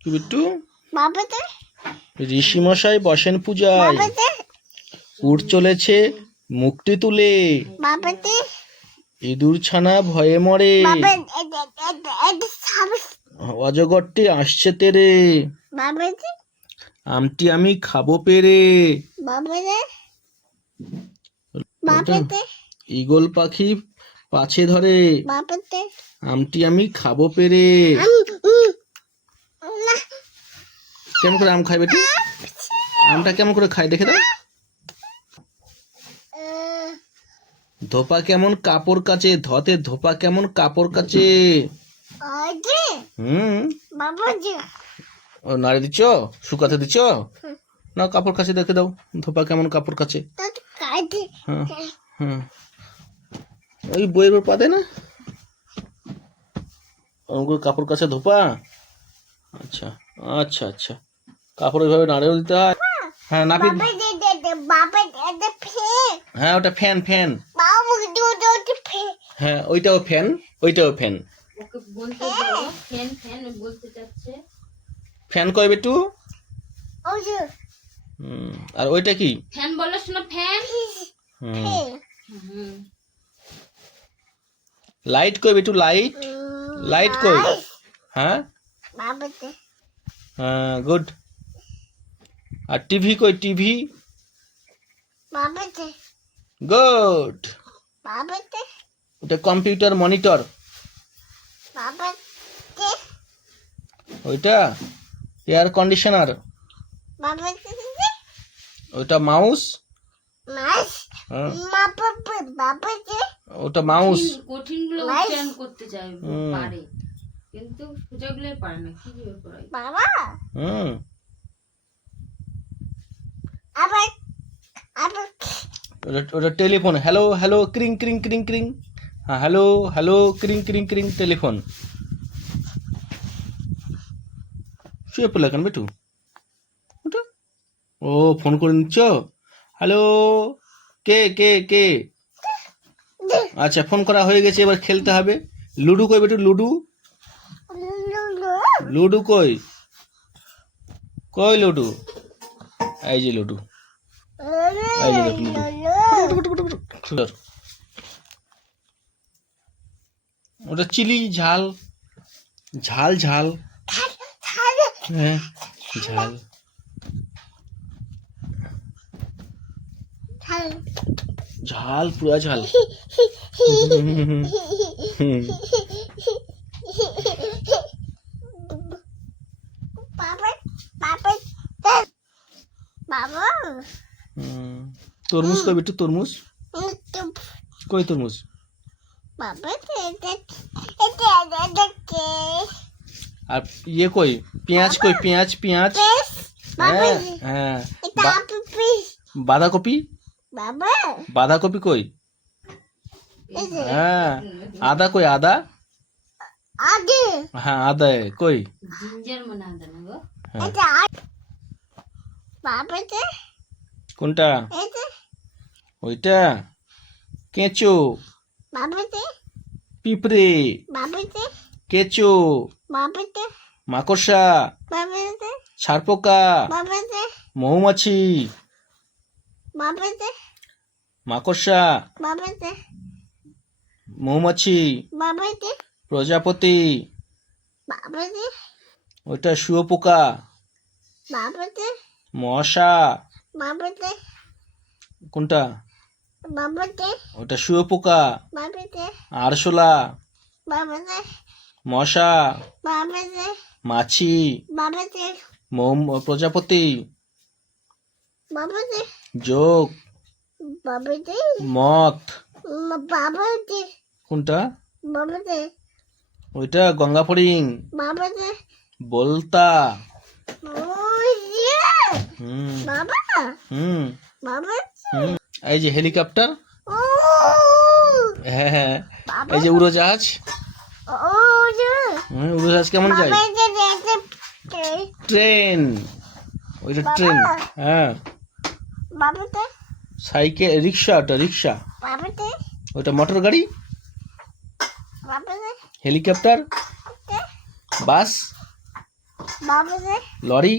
কি বিট্টু? ঋষিমশাই বসেন পূজায়, উঠ চলেছে মুখটি তুলে, ইঁদুর ছানা ভয়ে মরে, অজগরটি আসছে তেরে, আমটি আমি খাবো পেরে, ঈগল পাখি পাছে ধরে, আমটি আমি খাবো পেরে। কেমন করে আম খাই বেটি? আমটা কেমন করে খাই দেখে দাও। ধোপা কেমন কাপড় কাচে, ধতে ধোপা কেমন কাপড় কাচে। ও নাড়ে দিচ্ছ, শুকাতে দিচ্ছ না, কাপড় কাচে দেখে দাও। ধোপা কেমন কাপড় কাচে। হ্যাঁ হ্যাঁ, ওই বইয়ের উপর পাতে না, ওগুলো কাপড় কাচে ধোপা। আচ্ছা আচ্ছা আচ্ছা, কাপড় ওইভাবে নাড়েও দিতে হয়। হ্যাঁ নাপি, হ্যাঁ ওটা ফ্যান ফ্যান, হ্যাঁ ওইটাও ফ্যান, ওইটাও ফ্যান। ফ্যান কয় বেটু? আর ওইটা কি? ফ্যান বলো শোনা, ফ্যান। লাইট কই বেটু? লাইট, লাইট কই? হ্যাঁ হ্যাঁ, গুড। আর টিভি কই? TV, good. ওটা কম্পিউটার মনিটর, ওইটা এয়ার কন্ডিশনার, ওইটা মাউস, ওটা মাউস। কঠিন গুলো উচ্চারণ করতে চায় পারে, কিন্তু সোজাগুলো পারে না। কি করে পড়াই বাবা? ওটা টেলিফোন। হ্যালো হ্যালো ক্রিং ক্রিং ক্রিং ক্রিং, হ্যাঁ হ্যালো হ্যালো ক্রিং ক্রিং ক্রিং, টেলিফোন। শুয়ে পড়লে কেন বেটু? ওটা ও ফোন করে নিচ্ছ। হ্যালো, কে কে কে? আচ্ছা ফোন করা হয়ে গেছে, এবার খেলতে হবে। লুডু কই বেটু? লুডু, লুডু কই? কই লুডু? এই যে লুডু, এই যে লুডু। ওটা চিলি, ঝাল ঝাল ঝাল, হ্যাঁ ঝাল, ঝাল পুরা ঝাল। তরমুজ কই বেটু? তরমুজ কই? তরমুজ আর ইয়ে কই? পেঁয়াজ কই? পেঁয়াজ, পেঁয়াজ, হ্যাঁ হ্যাঁ। বাঁধাকপি, বাঁধাকপি কই? হ্যাঁ। আদা কই? আদা, হ্যাঁ আদা কই? কোনটা? ওইটা কেঁচো, পিঁপড়ে, কেঁচো, মাকড়সা, ছারপোকা, মৌমাছি, মাকড়সা, মৌমাছি, প্রজাপতি, ওইটা শুয়োপোকা, মশা, কোনটা? ওটা শুয়োপোকা, আরশোলা, মশা, মাছি, প্রজাপতি, যোগ, মথ, কোনটা? ওইটা গঙ্গা ফড়িং, বলতা, এই যে হেলিকপ্টার, এই যে উড়োজাহাজ, উড়োজাহাজ কেমন যায়? ট্রেন, ওইটা ট্রেন। হ্যাঁ, সাইকেল, রিক্সা, ওটা রিক্সা। ওটা মোটর গাড়ি, হেলিকপ্টার, বাস, লরি।